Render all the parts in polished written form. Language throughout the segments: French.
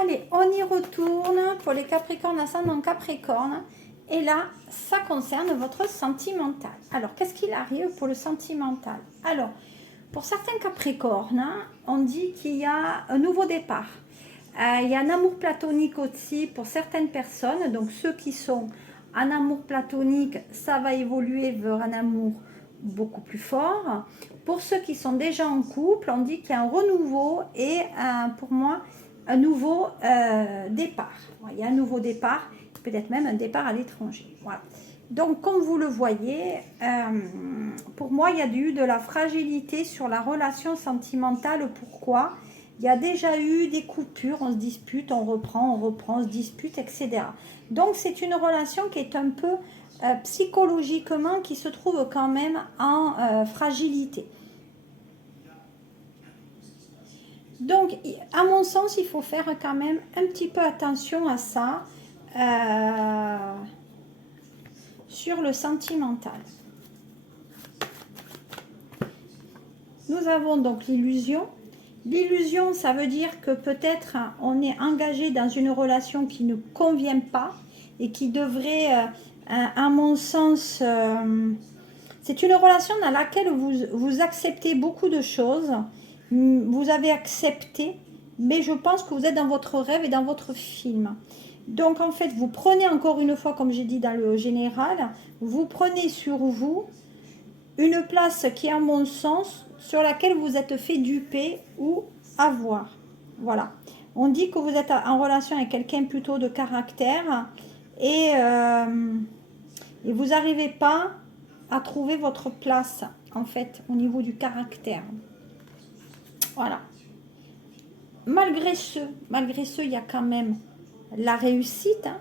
Allez, on y retourne pour les Capricornes, ascendant Capricorne. Et là, ça concerne votre sentimental. Alors, qu'est-ce qu'il arrive pour le sentimental? Alors, pour certains Capricornes, on dit qu'il y a un nouveau départ. Il y a un amour platonique aussi pour certaines personnes. Donc, ceux qui sont en amour platonique, ça va évoluer vers un amour beaucoup plus fort. Pour ceux qui sont déjà en couple, on dit qu'il y a un renouveau et pour moi, un nouveau départ. Il y a un nouveau départ, peut-être même un départ à l'étranger. Voilà. Donc, comme vous le voyez, pour moi, il y a eu de la fragilité sur la relation sentimentale. Pourquoi? Il y a déjà eu des coupures, on se dispute, on reprend, on se dispute, etc. Donc, c'est une relation qui est un peu psychologiquement, qui se trouve quand même en fragilité. Donc, à mon sens, il faut faire quand même un petit peu attention à ça sur le sentimental. Nous avons donc l'illusion. L'illusion, ça veut dire que peut-être on est engagé dans une relation qui ne convient pas et qui devrait, à mon sens, c'est une relation dans laquelle vous acceptez beaucoup de choses. Vous avez accepté, mais je pense que vous êtes dans votre rêve et dans votre film. Donc en fait, vous prenez encore une fois, comme j'ai dit dans le général, vous prenez sur vous une place qui est à mon sens sur laquelle vous êtes fait duper ou avoir. Voilà. On dit que vous êtes en relation avec quelqu'un plutôt de caractère et vous n'arrivez pas à trouver votre place en fait au niveau du caractère. Voilà. Malgré ce, il y a quand même la réussite. Hein.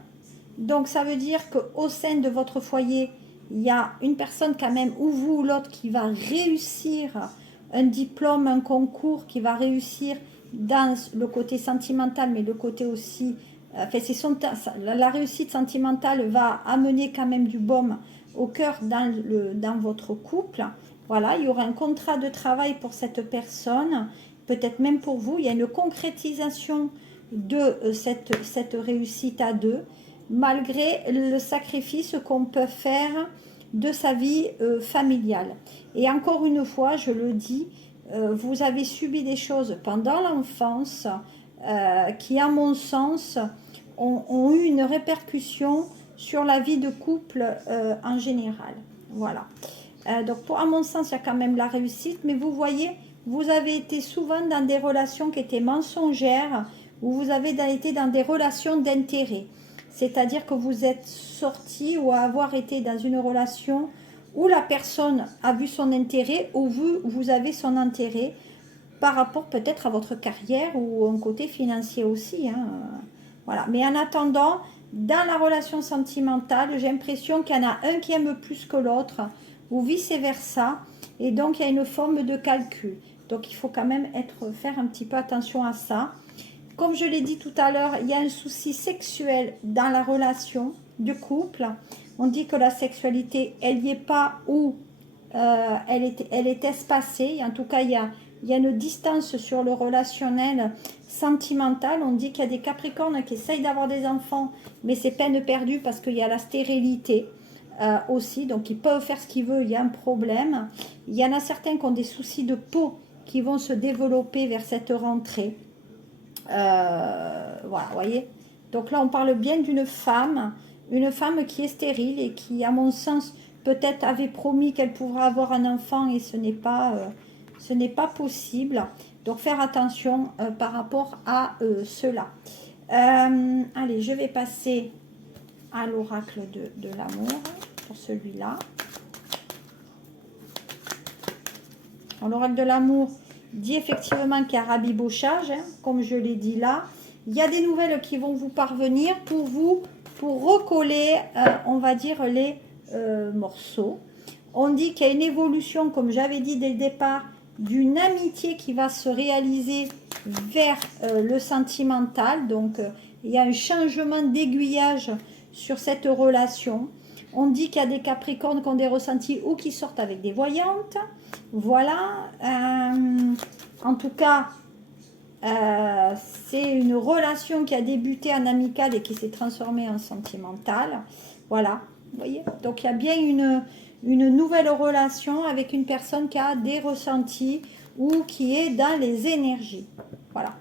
Donc ça veut dire qu'au sein de votre foyer, il y a une personne quand même, ou vous ou l'autre, qui va réussir un diplôme, un concours, qui va réussir dans le côté sentimental, mais le côté aussi... la réussite sentimentale va amener quand même du baume au cœur dans votre couple. Voilà, il y aura un contrat de travail pour cette personne, peut-être même pour vous. Il y a une concrétisation de cette réussite à deux, malgré le sacrifice qu'on peut faire de sa vie familiale. Et encore une fois, je le dis, vous avez subi des choses pendant l'enfance qui, à mon sens, ont eu une répercussion sur la vie de couple en général. Voilà. Donc, à mon sens, il y a quand même la réussite, mais vous voyez, vous avez été souvent dans des relations qui étaient mensongères, ou vous avez été dans des relations d'intérêt. C'est-à-dire que vous êtes sorti ou avoir été dans une relation où la personne a vu son intérêt, ou vous avez son intérêt par rapport peut-être à votre carrière ou un côté financier aussi. Hein. Voilà. Mais en attendant, dans la relation sentimentale, j'ai l'impression qu'il y en a un qui aime plus que l'autre, ou vice-versa. Et donc, il y a une forme de calcul. Donc, il faut quand même faire un petit peu attention à ça. Comme je l'ai dit tout à l'heure, il y a un souci sexuel dans la relation du couple. On dit que la sexualité, elle n'y est pas ou elle est espacée. En tout cas, il y a une distance sur le relationnel sentimental. On dit qu'il y a des Capricornes qui essayent d'avoir des enfants, mais c'est peine perdue parce qu'il y a la stérilité aussi. Donc, ils peuvent faire ce qu'ils veulent, il y a un problème. Il y en a certains qui ont des soucis de peau qui vont se développer vers cette rentrée. Voilà, vous voyez. Donc là, on parle bien d'une femme, une femme qui est stérile et qui, à mon sens, peut-être avait promis qu'elle pourra avoir un enfant et ce n'est pas possible. Donc, faire attention par rapport à cela. Allez, je vais passer à l'oracle de l'amour pour celui-là. L'oracle de l'amour dit effectivement qu'il y a rabibochage, hein, comme je l'ai dit là. Il y a des nouvelles qui vont vous parvenir pour recoller, on va dire, les morceaux. On dit qu'il y a une évolution, comme j'avais dit dès le départ, d'une amitié qui va se réaliser vers le sentimental. Donc, il y a un changement d'aiguillage sur cette relation. On dit qu'il y a des Capricornes qui ont des ressentis ou qui sortent avec des voyantes. Voilà. En tout cas, C'est une relation qui a débuté en amical et qui s'est transformée en sentimentale. Voilà, vous voyez. Donc il y a bien une nouvelle relation avec une personne qui a des ressentis ou qui est dans les énergies. Voilà.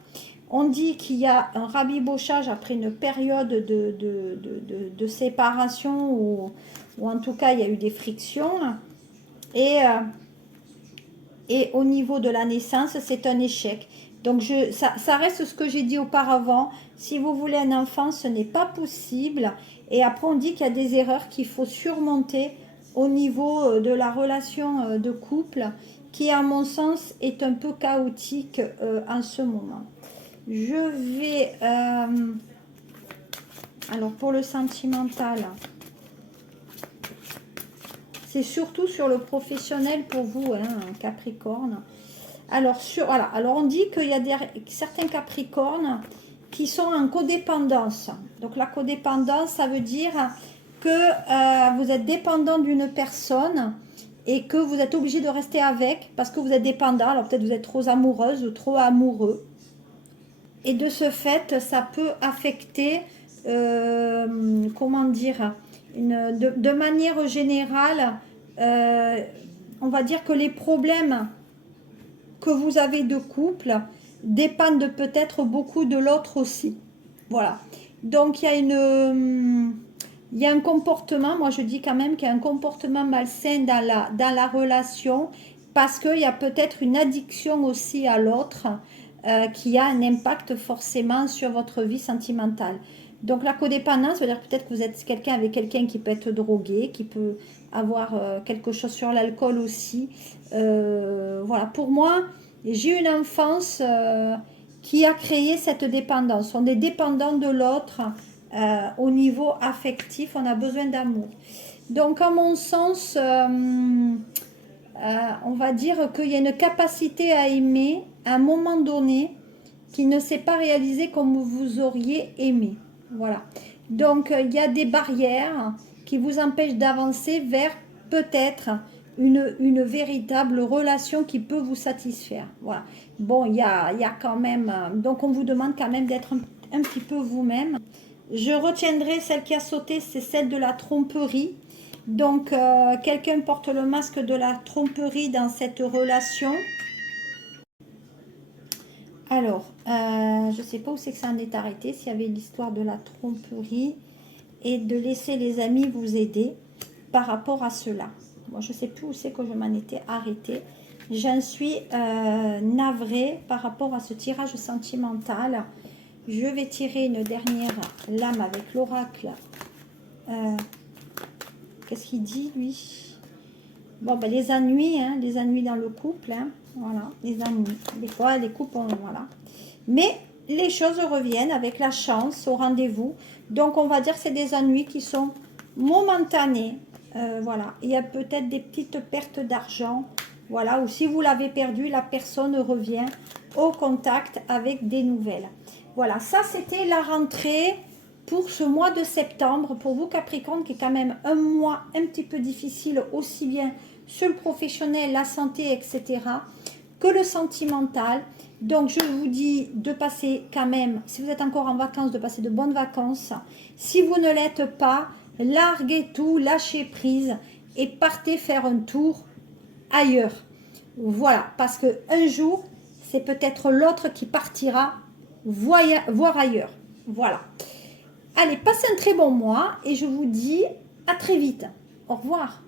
On dit qu'il y a un rabibochage après une période de séparation ou en tout cas il y a eu des frictions. Et au niveau de la naissance, c'est un échec. Donc, ça reste ce que j'ai dit auparavant. Si vous voulez un enfant, ce n'est pas possible. Et après, on dit qu'il y a des erreurs qu'il faut surmonter au niveau de la relation de couple, qui, à mon sens, est un peu chaotique en ce moment. Je vais... alors, pour le sentimental... C'est surtout sur le professionnel pour vous, hein, Capricorne. Alors, voilà. Alors, on dit qu'il y a certains Capricornes qui sont en codépendance. Donc, la codépendance, ça veut dire que vous êtes dépendant d'une personne et que vous êtes obligé de rester avec parce que vous êtes dépendant. Alors, peut-être vous êtes trop amoureuse ou trop amoureux. Et de ce fait, ça peut affecter, comment dire... de manière générale, on va dire que les problèmes que vous avez de couple dépendent peut-être beaucoup de l'autre aussi. Voilà. Donc, il y a un comportement, moi je dis quand même qu'il y a un comportement malsain dans la relation parce qu'il y a peut-être une addiction aussi à l'autre qui a un impact forcément sur votre vie sentimentale. Donc la codépendance, veut dire peut-être que vous êtes quelqu'un avec quelqu'un qui peut être drogué, qui peut avoir quelque chose sur l'alcool aussi. Voilà, pour moi, j'ai une enfance qui a créé cette dépendance. On est dépendant de l'autre au niveau affectif, on a besoin d'amour. Donc à mon sens, on va dire qu'il y a une capacité à aimer à un moment donné qui ne s'est pas réalisée comme vous auriez aimé. Voilà. Donc, il y a des barrières qui vous empêchent d'avancer vers peut-être une véritable relation qui peut vous satisfaire. Voilà. Bon, il y a quand même... donc, on vous demande quand même d'être un petit peu vous-même. Je retiendrai celle qui a sauté, c'est celle de la tromperie. Donc, quelqu'un porte le masque de la tromperie dans cette relation. Alors, je ne sais pas où c'est que ça en est arrêté, s'il y avait l'histoire de la tromperie et de laisser les amis vous aider par rapport à cela. Moi, je ne sais plus où c'est que je m'en étais arrêtée. J'en suis navrée par rapport à ce tirage sentimental. Je vais tirer une dernière lame avec l'oracle. Qu'est-ce qu'il dit, lui? Bon, ben, les ennuis, hein, les ennuis dans le couple, hein. Voilà, les ennuis. Des fois, les couples, voilà. Mais les choses reviennent avec la chance au rendez-vous. Donc, on va dire que c'est des ennuis qui sont momentanés. Voilà. Il y a peut-être des petites pertes d'argent. Voilà. Ou si vous l'avez perdu, la personne revient au contact avec des nouvelles. Voilà. Ça, c'était la rentrée pour ce mois de septembre. Pour vous, Capricorne, qui est quand même un mois un petit peu difficile, aussi bien sur le professionnel, la santé, etc., que le sentimental. Donc, je vous dis de passer quand même, si vous êtes encore en vacances, de passer de bonnes vacances. Si vous ne l'êtes pas, larguez tout, lâchez prise et partez faire un tour ailleurs. Voilà, parce qu'un jour, c'est peut-être l'autre qui partira voir ailleurs. Voilà. Allez, passez un très bon mois et je vous dis à très vite. Au revoir.